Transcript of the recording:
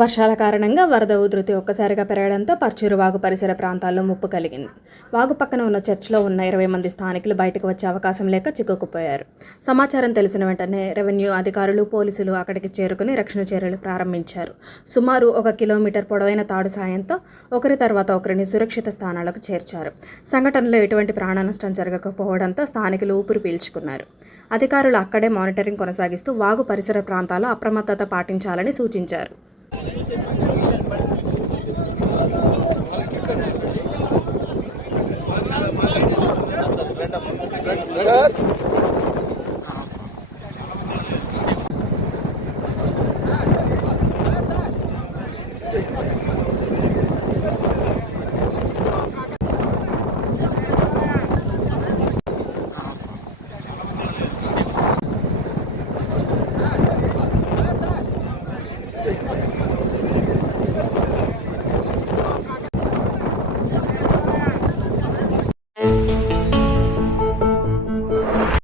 వర్షాల కారణంగా వరద ఉధృతి ఒక్కసారిగా పెరగడంతో పర్చూరు వాగు పరిసర ప్రాంతాల్లో ముప్పు కలిగింది. వాగు పక్కన ఉన్న చర్చిలో ఉన్న ఇరవై మంది స్థానికులు బయటకు వచ్చే అవకాశం లేక చిక్కుకుపోయారు. సమాచారం తెలిసిన వెంటనే రెవెన్యూ అధికారులు పోలీసులు అక్కడికి చేరుకుని రక్షణ చర్యలు ప్రారంభించారు. సుమారు ఒక కిలోమీటర్ పొడవైన తాడు సాయంతో ఒకరి తర్వాత ఒకరిని సురక్షిత స్థానాలకు చేర్చారు. సంఘటనలో ఎటువంటి ప్రాణ నష్టం జరగకపోవడంతో స్థానికులు ఊపిరి పీల్చుకున్నారు. అధికారులు అక్కడే మానిటరింగ్ కొనసాగిస్తూ వాగు పరిసర ప్రాంతాల్లో అప్రమత్తత పాటించాలని సూచించారు. సార్